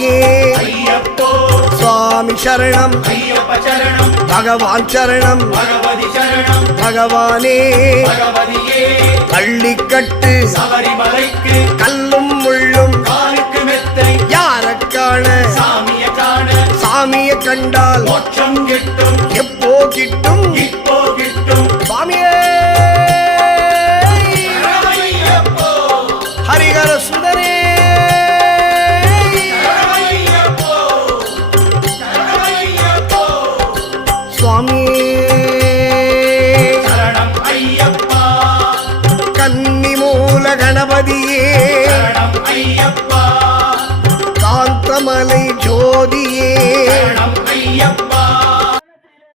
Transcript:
சுவாமியே சுவாமி சரணம் பகவான் சரணம் பகவானே பள்ளிக்கட்டு கல்லும் முள்ளும் யாரக்கான சாமிய கண்டால் எப்போ கிட்டும் சுவாமியே ஹரிஹர சுந்தரே சுவாமியே